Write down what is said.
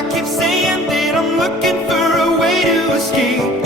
I keep saying that I'm looking for a way to escape.